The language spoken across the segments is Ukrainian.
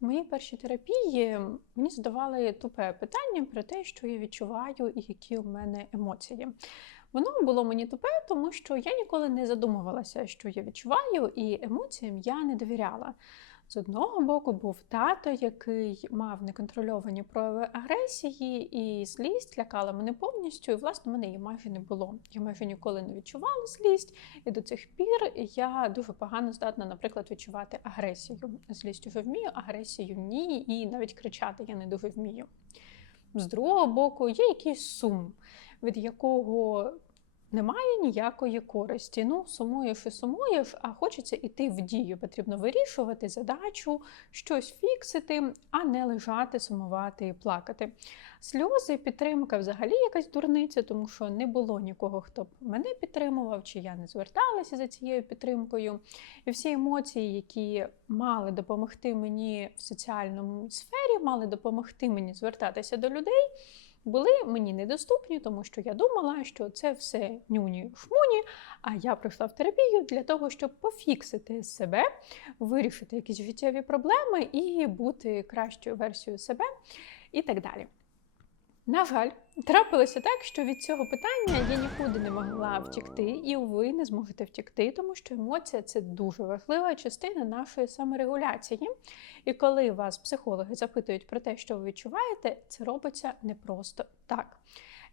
В моїй першій терапії мені задавали тупе питання про те, що я відчуваю і які у мене емоції. Воно було мені тупе, тому що я ніколи не задумувалася, що я відчуваю, і емоціям я не довіряла. З одного боку, був тато, який мав неконтрольовані прояви агресії, і злість лякала мене повністю. І власне мене її майже не було. Я майже ніколи не відчувала злість, і до цих пір я дуже погано здатна, наприклад, відчувати агресію. Злість уже вмію, агресію ні, і навіть кричати я не дуже вмію. З другого боку, є якийсь сум, від якого немає ніякої користі. Ну, сумуєш і сумуєш, а хочеться йти в дію. Потрібно вирішувати задачу, щось фіксити, а не лежати, сумувати і плакати. Сльози, підтримка взагалі якась дурниця, тому що не було нікого, хто б мене підтримував, чи я не зверталася за цією підтримкою. І всі емоції, які мали допомогти мені в соціальному сфері, мали допомогти мені звертатися до людей були мені недоступні, тому що я думала, що це все нюні шмуні. А я прийшла в терапію для того, щоб пофіксити себе, вирішити якісь життєві проблеми і бути кращою версією себе і так далі. На жаль, трапилося так, що від цього питання я нікуди не могла втікти, і ви не зможете втікти, тому що емоція це дуже важлива частина нашої саморегуляції. І коли вас психологи запитують про те, що ви відчуваєте, це робиться не просто так.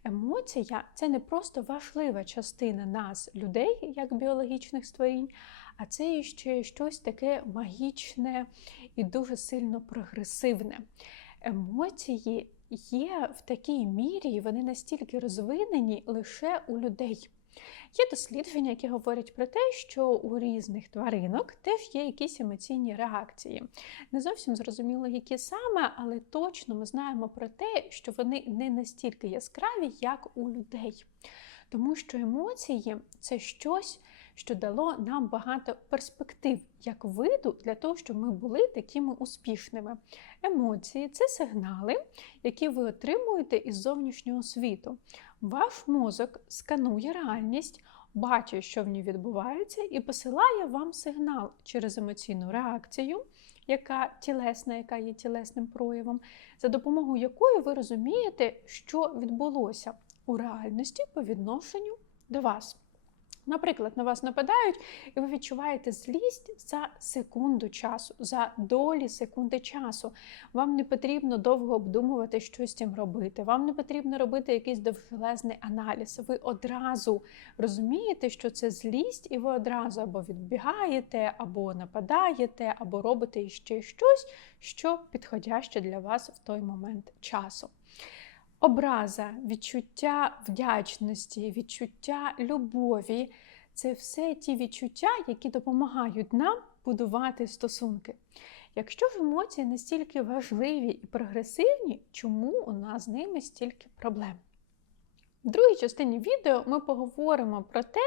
Емоція це не просто важлива частина нас, людей, як біологічних створінь, а це ще щось таке магічне і дуже сильно прогресивне. Емоції є в такій мірі, і вони настільки розвинені лише у людей. Є дослідження, які говорять про те, що у різних тваринок теж є якісь емоційні реакції. Не зовсім зрозуміло, які саме, але точно ми знаємо про те, що вони не настільки яскраві, як у людей. Тому що емоції це щось, що дало нам багато перспектив як виду для того, щоб ми були такими успішними. Емоції це сигнали, які ви отримуєте із зовнішнього світу. Ваш мозок сканує реальність, бачить, що в ній відбувається, і посилає вам сигнал через емоційну реакцію. Яка тілесна, яка є тілесним проявом, за допомогою якої ви розумієте, що відбулося у реальності по відношенню до вас. Наприклад, на вас нападають, і ви відчуваєте злість за секунду часу, за долі секунди часу. Вам не потрібно довго обдумувати, що з цим робити. Вам не потрібно робити якийсь довжелезний аналіз. Ви одразу розумієте, що це злість, і ви одразу або відбігаєте, або нападаєте, або робите ще щось, що підходяще для вас в той момент часу. Образа, відчуття вдячності, відчуття любові це все ті відчуття, які допомагають нам будувати стосунки. Якщо ж емоції настільки важливі і прогресивні, чому у нас з ними стільки проблем? В другій частині відео ми поговоримо про те,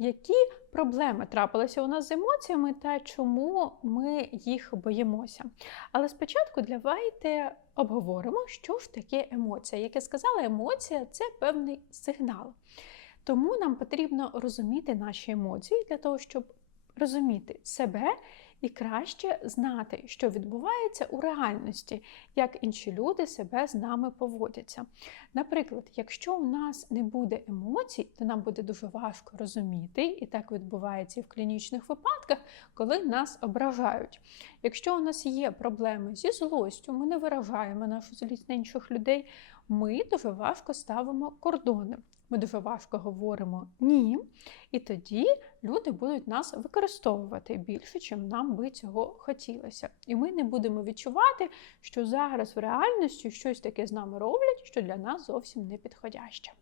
які проблеми трапилися у нас з емоціями та чому ми їх боїмося. Але спочатку давайте обговоримо, що ж таке емоція. Як я сказала, емоція це певний сигнал. Тому нам потрібно розуміти наші емоції для того, щоб розуміти себе і краще знати, що відбувається у реальності, як інші люди себе з нами поводяться. Наприклад, якщо у нас не буде емоцій, то нам буде дуже важко розуміти, і так відбувається і в клінічних випадках, коли нас ображають. Якщо у нас є проблеми зі злостю, ми не виражаємо нашу злість на інших людей, ми дуже важко ставимо кордони. Ми дуже важко говоримо ні, і тоді люди будуть нас використовувати більше, чим нам би цього хотілося. І ми не будемо відчувати, що зараз в реальності щось таке з нами роблять, що для нас зовсім не підходяще.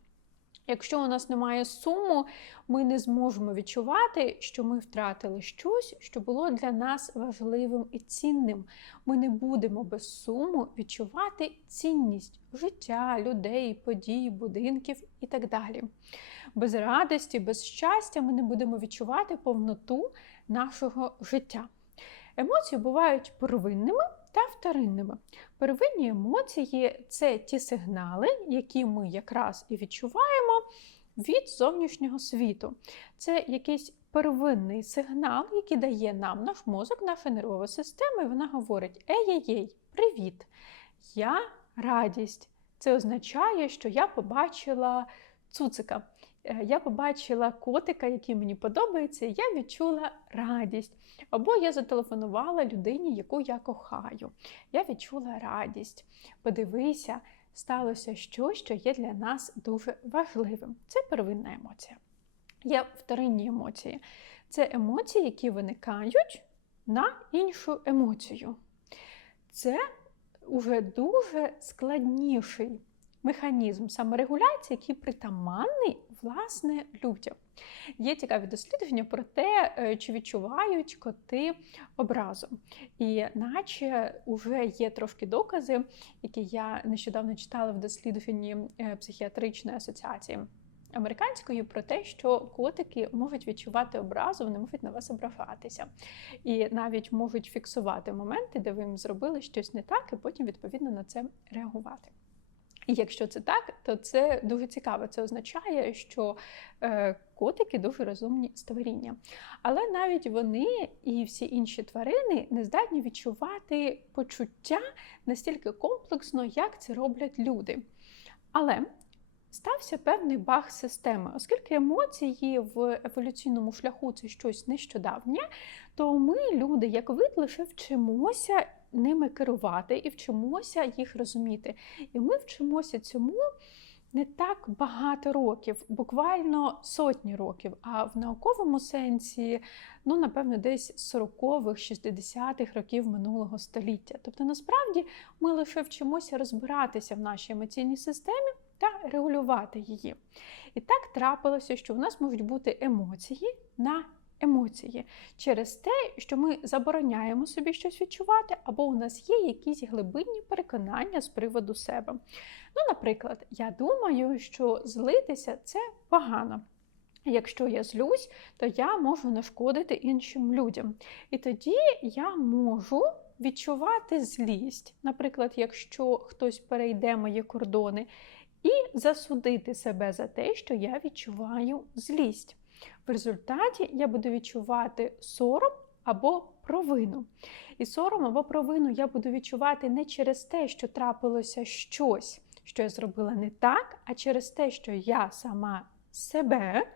Якщо у нас немає суму, ми не зможемо відчувати, що ми втратили щось, що було для нас важливим і цінним. Ми не будемо без суму відчувати цінність життя, людей, подій, будинків і так далі. Без радості, без щастя ми не будемо відчувати повноту нашого життя. Емоції бувають первинними та вторинними. Первинні емоції це ті сигнали, які ми якраз і відчуваємо від зовнішнього світу. Це якийсь первинний сигнал, який дає нам наш мозок, наша нервова система, і вона говорить: Ей-ей-ей, привіт! Я радість. Це означає, що я побачила цуцика. Е, я побачила котика, який мені подобається, і я відчула радість. Або я зателефонувала людині, яку я кохаю. Я відчула радість. Подивися, сталося щось, що є для нас дуже важливим. Це первинна емоція. Є вторинні емоції. Це емоції, які виникають на іншу емоцію. Це вже дуже складніший механізм саморегуляції, який притаманний власне людям. Є цікаві дослідження про те, е, чи відчувають коти образу. І наче вже є трошки докази, які я нещодавно читала в дослідженні е, психіатричної асоціації. Американською про те, що котики можуть відчувати образу, вони можуть на вас ображатися, і навіть можуть фіксувати моменти, де ви їм зробили щось не так, і потім відповідно на це реагувати. І якщо це так, то це дуже цікаво. Це означає, що е, котики дуже розумні створіння. Але навіть вони і всі інші тварини не здатні відчувати почуття настільки комплексно, як це роблять люди. Але стався певний баг системи, оскільки емоції в еволюційному шляху це щось нещодавнє, то ми, люди, як вид, лише вчимося ними керувати і вчимося їх розуміти. І ми вчимося цьому. Не так багато років, буквально сотні років, а в науковому сенсі, ну, напевно, десь 40-х, 60-х років минулого століття. Тобто, насправді, ми лише вчимося розбиратися в нашій емоційній системі та регулювати її. І так трапилося, що в нас можуть бути емоції на емоції через те, що ми забороняємо собі щось відчувати, або у нас є якісь глибинні переконання з приводу себе. Ну, наприклад, я думаю, що злитися це погано. Якщо я злюсь, то я можу нашкодити іншим людям. І тоді я можу відчувати злість. Наприклад, якщо хтось перейде мої кордони, і засудити себе за те, що я відчуваю злість. В результаті я буду відчувати сором або провину. І сором або провину я буду відчувати не через те, що трапилося щось, що я зробила не так, а через те, що я сама себе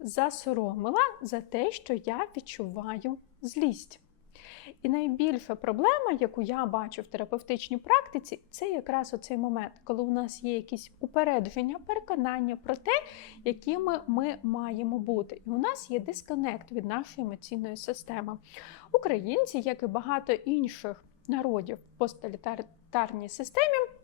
засоромила за те, що я відчуваю злість. І найбільша проблема, яку я бачу в терапевтичній практиці, це якраз оцей момент, коли у нас є якісь упередження, переконання про те, якими ми маємо бути. І у нас є дисконект від нашої емоційної системи. Українці, як і багато інших народів в посттоталітарній системі,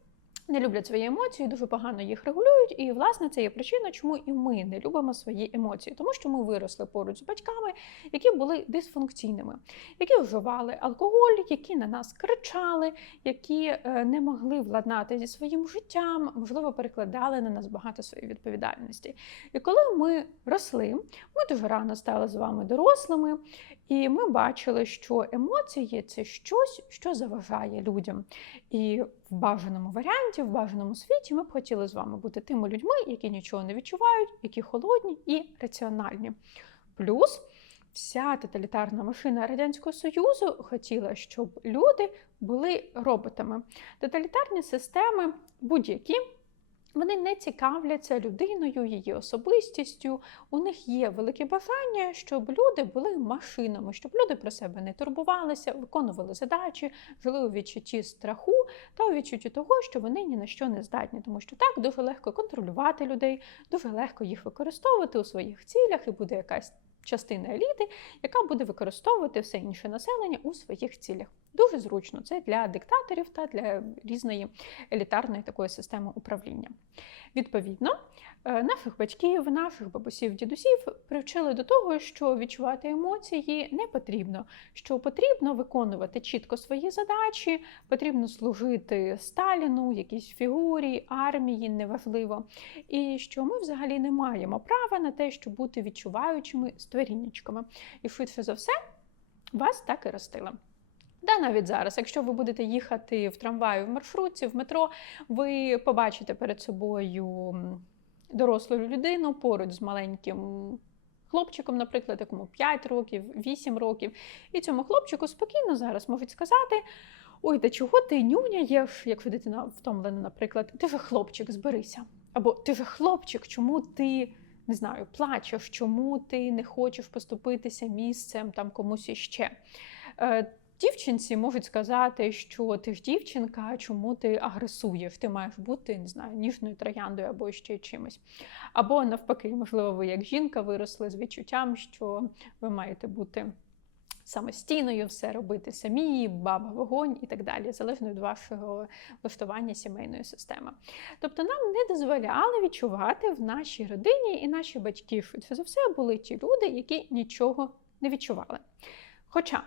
не люблять свої емоції, дуже погано їх регулюють. І, власне, це є причина, чому і ми не любимо свої емоції, тому що ми виросли поруч з батьками, які були дисфункційними, які вживали алкоголь, які на нас кричали, які е, не могли владнати зі своїм життям, можливо, перекладали на нас багато своєї відповідальності. І коли ми росли, ми дуже рано стали з вами дорослими, і ми бачили, що емоції це щось, що заважає людям. І бажаному варіанті, в бажаному світі, ми б хотіли з вами бути тими людьми, які нічого не відчувають, які холодні і раціональні. Плюс вся тоталітарна машина Радянського Союзу хотіла, щоб люди були роботами. Тоталітарні системи будь-які. Вони не цікавляться людиною, її особистістю. У них є велике бажання, щоб люди були машинами, щоб люди про себе не турбувалися, виконували задачі, жили у відчутті страху та у відчутті того, що вони ні на що не здатні, тому що так дуже легко контролювати людей, дуже легко їх використовувати у своїх цілях, і буде якась частина еліти, яка буде використовувати все інше населення у своїх цілях. Дуже зручно це для диктаторів та для різної елітарної такої системи управління. Відповідно, е, наших батьків, наших бабусів, дідусів привчили до того, що відчувати емоції не потрібно, що потрібно виконувати чітко свої задачі, потрібно служити Сталіну, якійсь фігурі, армії, неважливо. І що ми взагалі не маємо права на те, щоб бути відчуваючими створіннячками. І швидше за все, вас так і ростили. Да, навіть зараз, якщо ви будете їхати в трамваю, в маршрутці, в метро, ви побачите перед собою дорослу людину поруч з маленьким хлопчиком, наприклад, якому 5 років, 8 років. І цьому хлопчику спокійно зараз можуть сказати: Ой, та чого ти нюняєш, якщо дитина втомлена, наприклад, ти же хлопчик, зберися. Або ти же хлопчик, чому ти не знаю, плачеш, чому ти не хочеш поступитися місцем там комусь іще. Дівчинці можуть сказати, що ти ж дівчинка, чому ти агресуєш? Ти маєш бути не знаю, ніжною трояндою або ще чимось. Або навпаки, можливо, ви як жінка виросли з відчуттям, що ви маєте бути самостійною, все робити самі, баба, вогонь і так далі, залежно від вашого влаштування сімейної системи. Тобто нам не дозволяли відчувати в нашій родині і наші батьки, швидше за все, були ті люди, які нічого не відчували. Хоча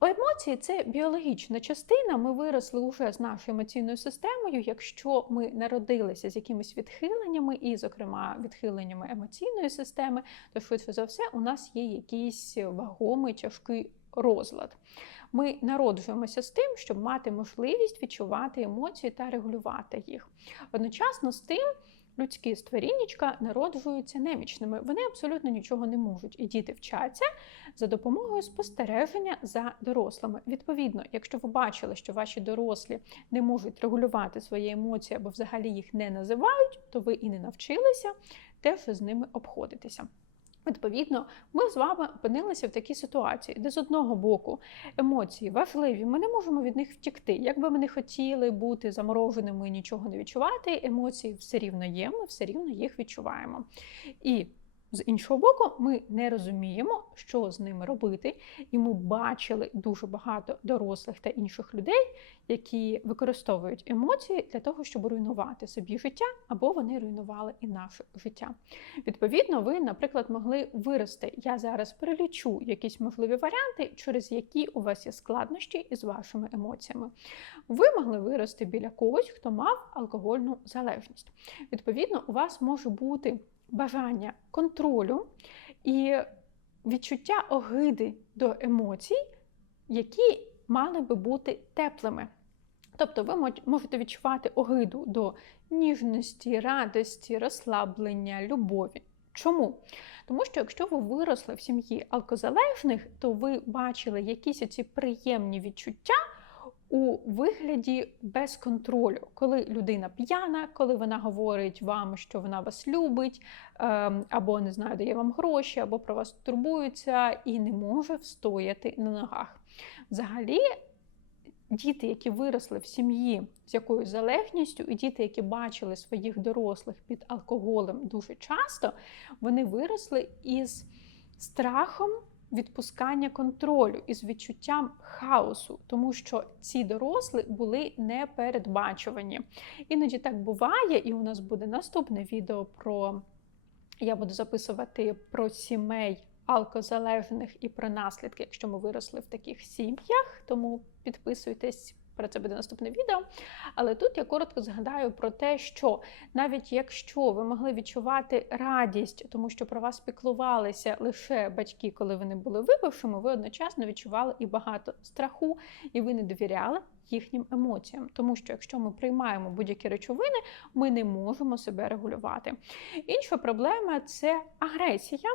Емоції це біологічна частина. Ми виросли вже з нашою емоційною системою. Якщо ми народилися з якимись відхиленнями, і, зокрема, відхиленнями емоційної системи, то швидше за все у нас є якийсь вагомий тяжкий розлад. Ми народжуємося з тим, щоб мати можливість відчувати емоції та регулювати їх. Одночасно з тим людські створіннячка народжуються немічними. Вони абсолютно нічого не можуть. І діти вчаться за допомогою спостереження за дорослими. Відповідно, якщо ви бачили, що ваші дорослі не можуть регулювати свої емоції або взагалі їх не називають, то ви і не навчилися теж з ними обходитися. Відповідно, ми з вами опинилися в такій ситуації, де з одного боку емоції важливі, ми не можемо від них втікти. Якби ми не хотіли бути замороженими і нічого не відчувати, емоції все рівно є, ми все рівно їх відчуваємо. І з іншого боку, ми не розуміємо, що з ними робити, і ми бачили дуже багато дорослих та інших людей, які використовують емоції для того, щоб руйнувати собі життя, або вони руйнували і наше життя. Відповідно, ви, наприклад, могли вирости. Я зараз перелічу якісь можливі варіанти, через які у вас є складнощі із вашими емоціями. Ви могли вирости біля когось, хто мав алкогольну залежність. Відповідно, у вас може бути бажання контролю і відчуття огиди до емоцій, які мали би бути теплими. Тобто ви можете відчувати огиду до ніжності, радості, розслаблення, любові. Чому? Тому що якщо ви виросли в сім'ї алкозалежних, то ви бачили якісь оці приємні відчуття у вигляді без контролю, коли людина п'яна, коли вона говорить вам, що вона вас любить, ем, або не знаю, дає вам гроші, або про вас турбується, і не може встояти на ногах. Взагалі. Діти, які виросли в сім'ї з якоюсь залежністю, і діти, які бачили своїх дорослих під алкоголем дуже часто, вони виросли із страхом відпускання контролю із відчуттям хаосу, тому що ці дорослі були непередбачувані. Іноді так буває, і у нас буде наступне відео про я буду записувати про сімей алкозалежних і про наслідки, якщо ми виросли в таких сім'ях. Тому підписуйтесь про це буде наступне відео. Але тут я коротко згадаю про те, що навіть якщо ви могли відчувати радість, тому що про вас піклувалися лише батьки, коли вони були випившими, ви одночасно відчували і багато страху, і ви не довіряли їхнім емоціям. Тому що якщо ми приймаємо будь-які речовини, ми не можемо себе регулювати. Інша проблема це агресія.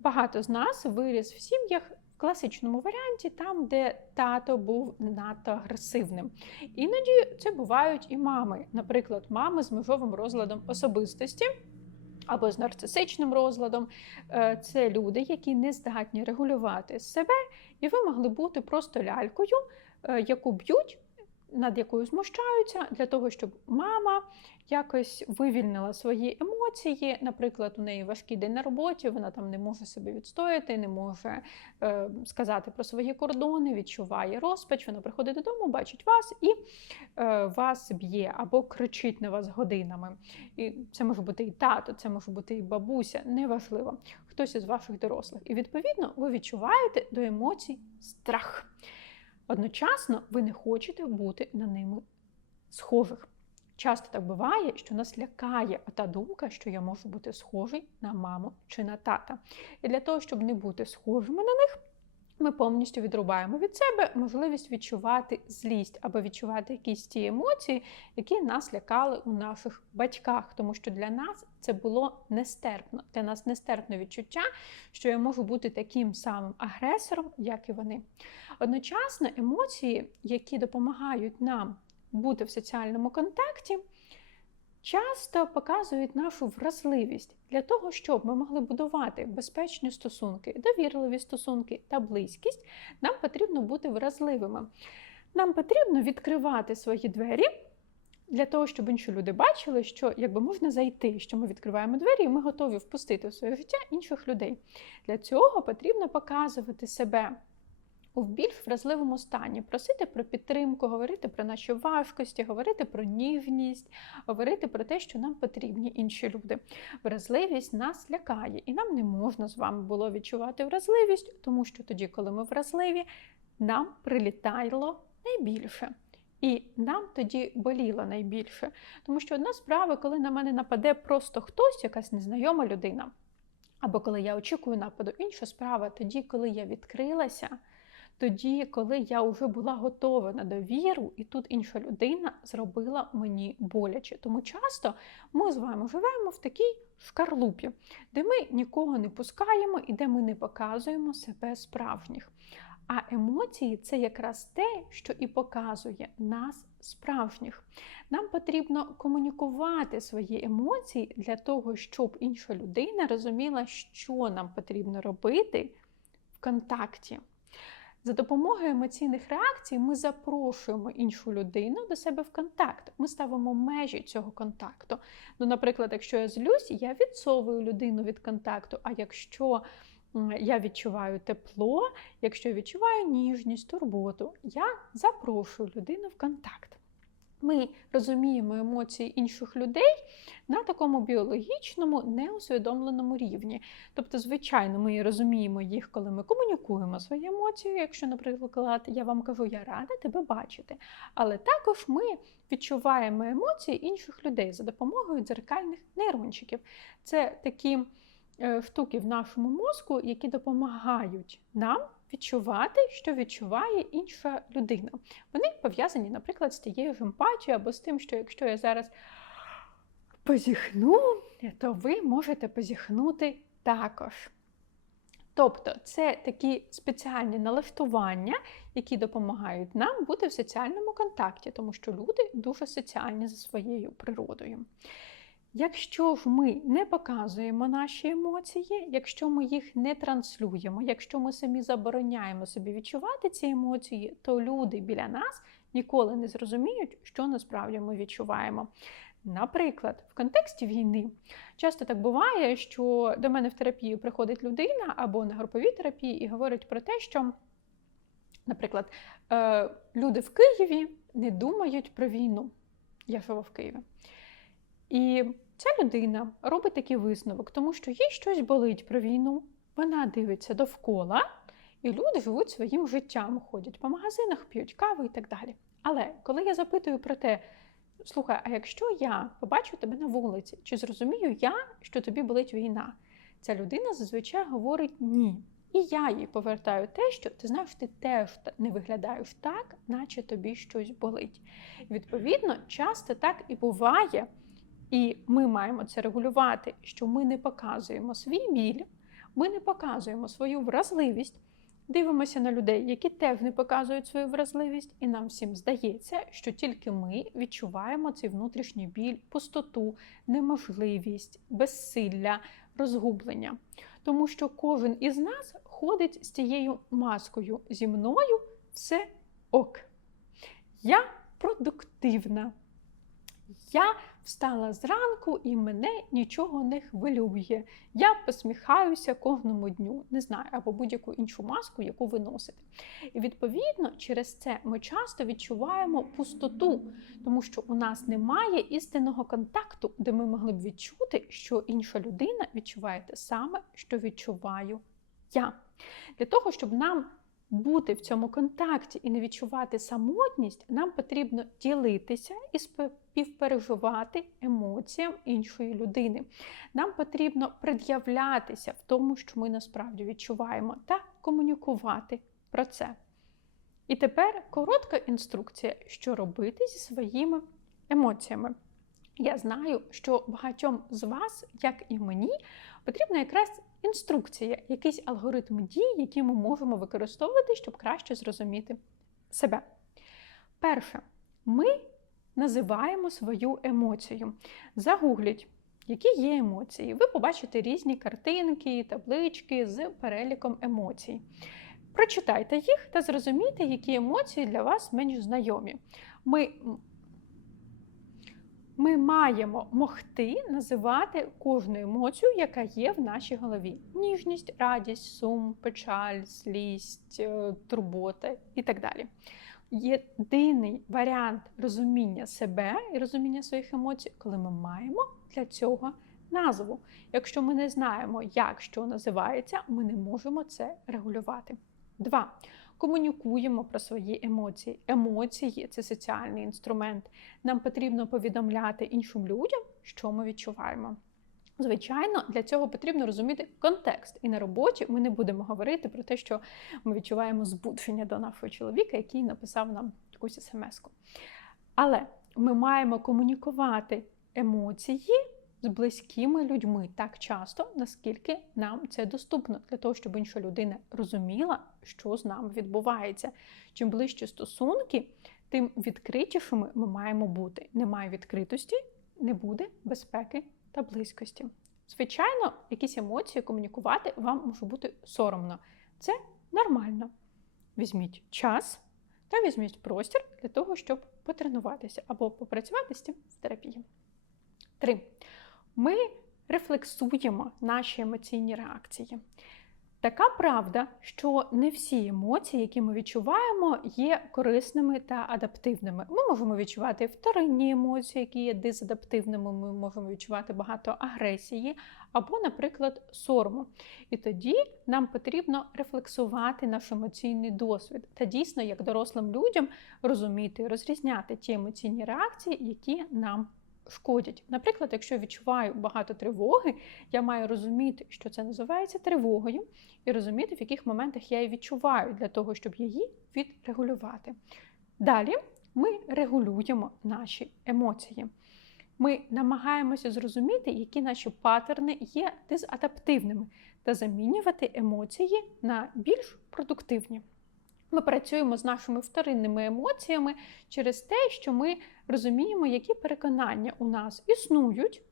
Багато з нас виріс в сім'ях, класичному варіанті, там, де тато був надто агресивним. Іноді це бувають і мами, наприклад, мами з межовим розладом особистості. Або з нарцисичним розладом, е, це люди, які не здатні регулювати себе, і ви могли бути просто лялькою, е, яку б'ють над якою змущаються, для того, щоб мама якось вивільнила свої емоції. Наприклад, у неї важкий день на роботі, вона там не може себе відстояти, не може е, сказати про свої кордони, відчуває розпач. Вона приходить додому, бачить вас і е, вас б'є або кричить на вас годинами. І це може бути і тато, це може бути і бабуся, неважливо. Хтось із ваших дорослих. І відповідно ви відчуваєте до емоцій страх. Одночасно ви не хочете бути на ними схожих. Часто так буває, що нас лякає та думка, що я можу бути схожий на маму чи на тата. І для того, щоб не бути схожими на них, Ми повністю відрубаємо від себе можливість відчувати злість або відчувати якісь ті емоції, які нас лякали у наших батьках, тому що для нас це було нестерпно. Для нас нестерпне відчуття, що я можу бути таким самим агресором, як і вони. Одночасно емоції, які допомагають нам бути в соціальному контакті, часто показують нашу вразливість для того, щоб ми могли будувати безпечні стосунки, довірливі стосунки та близькість, нам потрібно бути вразливими. Нам потрібно відкривати свої двері. Для того, щоб інші люди бачили, що якби можна зайти, що ми відкриваємо двері, і ми готові впустити в своє життя інших людей. Для цього потрібно показувати себе у більш вразливому стані, просити про підтримку, говорити про наші важкості, говорити про ніжність, говорити про те, що нам потрібні інші люди. Вразливість нас лякає, і нам не можна з вами було відчувати вразливість, тому що тоді, коли ми вразливі, нам прилітало найбільше. І нам тоді боліло найбільше. Тому що одна справа, коли на мене нападе просто хтось, якась незнайома людина, або коли я очікую нападу, інша справа тоді, коли я відкрилася тоді, коли я вже була готова на довіру, і тут інша людина зробила мені боляче. Тому часто ми з вами живемо в такій шкарлупі, де ми нікого не пускаємо і де ми не показуємо себе справжніх. А емоції це якраз те, що і показує нас справжніх. Нам потрібно комунікувати свої емоції для того, щоб інша людина розуміла, що нам потрібно робити в контакті. За допомогою емоційних реакцій ми запрошуємо іншу людину до себе в контакт. Ми ставимо межі цього контакту. Ну, наприклад, якщо я злюсь, я відсовую людину від контакту. А якщо я відчуваю тепло, якщо я відчуваю ніжність, турботу, я запрошую людину в контакт. Ми розуміємо емоції інших людей на такому біологічному, неусвідомленому рівні. Тобто, звичайно, ми розуміємо їх, коли ми комунікуємо свої емоції. Якщо, наприклад, я вам кажу, я рада тебе бачити. Але також ми відчуваємо емоції інших людей за допомогою дзеркальних нейрончиків. Це такі е, штуки в нашому мозку, які допомагають нам відчувати, що відчуває інша людина. Вони пов'язані, наприклад, з тією ж емпатією або з тим, що якщо я зараз позіхну, то ви можете позіхнути також. Тобто це такі спеціальні налаштування, які допомагають нам бути в соціальному контакті, тому що люди дуже соціальні за своєю природою. Якщо ж ми не показуємо наші емоції, якщо ми їх не транслюємо, якщо ми самі забороняємо собі відчувати ці емоції, то люди біля нас ніколи не зрозуміють, що насправді ми відчуваємо. Наприклад, в контексті війни часто так буває, що до мене в терапію приходить людина або на груповій терапії і говорить про те, що, наприклад, е, люди в Києві не думають про війну. Я живу в Києві. І ця людина робить такий висновок, тому що їй щось болить про війну, вона дивиться довкола, і люди живуть своїм життям, ходять по магазинах, п'ють каву і так далі. Але коли я запитую про те, слухай, а якщо я побачу тебе на вулиці, чи зрозумію я, що тобі болить війна? Ця людина зазвичай говорить ні. І я їй повертаю те, що ти знаєш, ти теж не виглядаєш так, наче тобі щось болить. І Відповідно, часто так і буває. І ми маємо це регулювати, що ми не показуємо свій біль, ми не показуємо свою вразливість, дивимося на людей, які теж не показують свою вразливість, і нам всім здається, що тільки ми відчуваємо цей внутрішній біль, пустоту, неможливість, безсилля, розгублення. Тому що кожен із нас ходить з цією маскою зі мною все ок. Я продуктивна. Я встала зранку і мене нічого не хвилює. Я посміхаюся кожному дню, не знаю, або будь-яку іншу маску, яку ви носите. І відповідно, через це ми часто відчуваємо пустоту, тому що у нас немає істинного контакту, де ми могли б відчути, що інша людина відчуває те саме, що відчуваю я. Для того, щоб нам бути в цьому контакті і не відчувати самотність, нам потрібно ділитися і співпереживати емоціям іншої людини. Нам потрібно пред'являтися в тому, що ми насправді відчуваємо, та комунікувати про це. І тепер коротка інструкція, що робити зі своїми емоціями. Я знаю, що багатьом з вас, як і мені, потрібна якраз інструкція, якийсь алгоритм дій, які ми можемо використовувати, щоб краще зрозуміти себе. Перше, ми називаємо свою емоцію. Загугліть, які є емоції. Ви побачите різні картинки, таблички з переліком емоцій. Прочитайте їх та зрозумійте, які емоції для вас менш знайомі. Ми ми маємо могти називати кожну емоцію, яка є в нашій голові: ніжність, радість, сум, печаль, злість, е, турбота і так далі. Єдиний варіант розуміння себе і розуміння своїх емоцій, коли ми маємо для цього назву. Якщо ми не знаємо, як що називається, ми не можемо це регулювати. Два. Комунікуємо про свої емоції. Емоції це соціальний інструмент. Нам потрібно повідомляти іншим людям, що ми відчуваємо. Звичайно, для цього потрібно розуміти контекст. І на роботі ми не будемо говорити про те, що ми відчуваємо збудження до нашого чоловіка, який написав нам якусь смс-ку. Але ми маємо комунікувати емоції з близькими людьми так часто, наскільки нам це доступно, для того, щоб інша людина розуміла, що з нами відбувається. Чим ближче стосунки, тим відкритішими ми маємо бути. Немає відкритості, не буде безпеки та близькості. Звичайно, якісь емоції комунікувати вам може бути соромно. Це нормально. Візьміть час та візьміть простір для того, щоб потренуватися або попрацювати з цим в терапії. Три ми рефлексуємо наші емоційні реакції. Така правда, що не всі емоції, які ми відчуваємо, є корисними та адаптивними. Ми можемо відчувати вторинні емоції, які є дезадаптивними. Ми можемо відчувати багато агресії або, наприклад, сорому. І тоді нам потрібно рефлексувати наш емоційний досвід та дійсно, як дорослим людям, розуміти і розрізняти ті емоційні реакції, які нам шкодять. Наприклад, якщо я відчуваю багато тривоги, я маю розуміти, що це називається тривогою, і розуміти, в яких моментах я її відчуваю для того, щоб її відрегулювати. Далі ми регулюємо наші емоції. Ми намагаємося зрозуміти, які наші паттерни є дезадаптивними, та замінювати емоції на більш продуктивні. Ми працюємо з нашими вторинними емоціями через те, що ми розуміємо, які переконання у нас існують,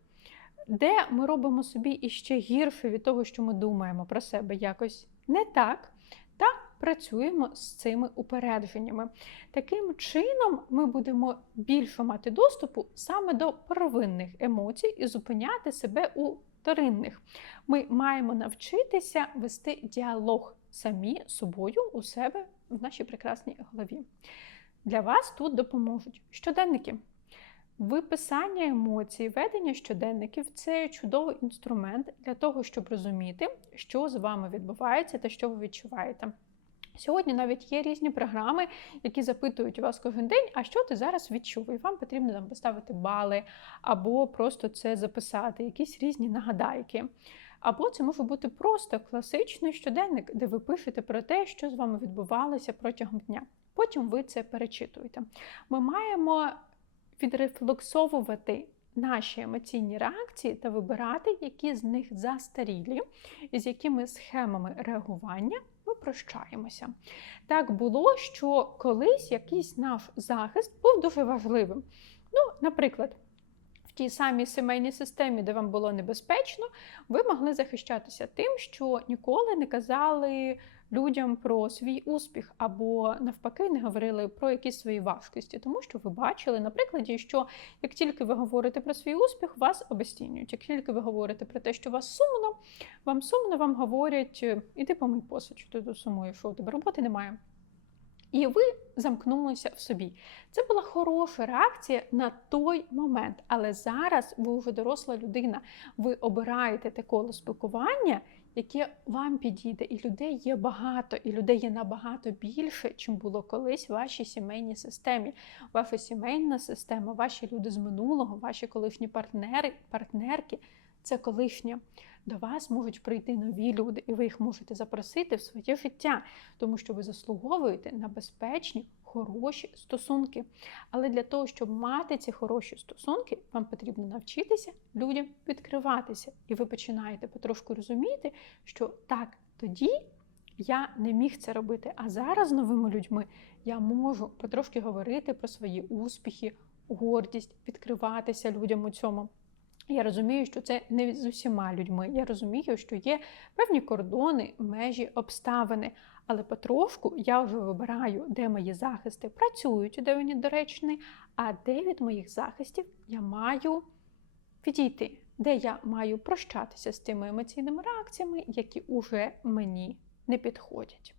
де ми робимо собі іще гірше від того, що ми думаємо про себе якось не так, та працюємо з цими упередженнями. Таким чином, ми будемо більше мати доступу саме до первинних емоцій і зупиняти себе у вторинних. Ми маємо навчитися вести діалог самі собою у себе в нашій прекрасній голові. Для вас тут допоможуть щоденники. Виписання емоцій, ведення щоденників це чудовий інструмент для того, щоб розуміти, що з вами відбувається та що ви відчуваєте. Сьогодні навіть є різні програми, які запитують у вас кожен день, а що ти зараз відчув? І вам потрібно там поставити бали, або просто це записати, якісь різні нагадайки. Або це може бути просто класичний щоденник, де ви пишете про те, що з вами відбувалося протягом дня. Потім ви це перечитуєте. Ми маємо відрефлексовувати наші емоційні реакції та вибирати, які з них застарілі, і з якими схемами реагування ми прощаємося. Так було, що колись якийсь наш захист був дуже важливим. Ну, наприклад тій самій сімейній системі, де вам було небезпечно, ви могли захищатися тим, що ніколи не казали людям про свій успіх, або навпаки, не говорили про якісь свої важкості, тому що ви бачили, наприклад, що як тільки ви говорите про свій успіх, вас обесцінюють. Як тільки ви говорите про те, що вас сумно, вам сумно, вам говорять, іди помий посуд, що ти тут сумуєш, що у тебе роботи немає. І ви замкнулися в собі. Це була хороша реакція на той момент. Але зараз ви вже доросла людина. Ви обираєте те коло спілкування, яке вам підійде. І людей є багато, і людей є набагато більше, чим було колись в вашій сімейній системі. Ваша сімейна система, ваші люди з минулого, ваші колишні партнери, партнерки це колишнє. До вас можуть прийти нові люди, і ви їх можете запросити в своє життя, тому що ви заслуговуєте на безпечні, хороші стосунки. Але для того, щоб мати ці хороші стосунки, вам потрібно навчитися людям відкриватися. І ви починаєте потрошку розуміти, що так, тоді я не міг це робити. А зараз з новими людьми я можу потрошки говорити про свої успіхи, гордість, відкриватися людям у цьому. Я розумію, що це не з усіма людьми. Я розумію, що є певні кордони, межі, обставини. Але потрошку я вже вибираю, де мої захисти працюють, де вони доречні, а де від моїх захистів я маю відійти, де я маю прощатися з тими емоційними реакціями, які уже мені не підходять.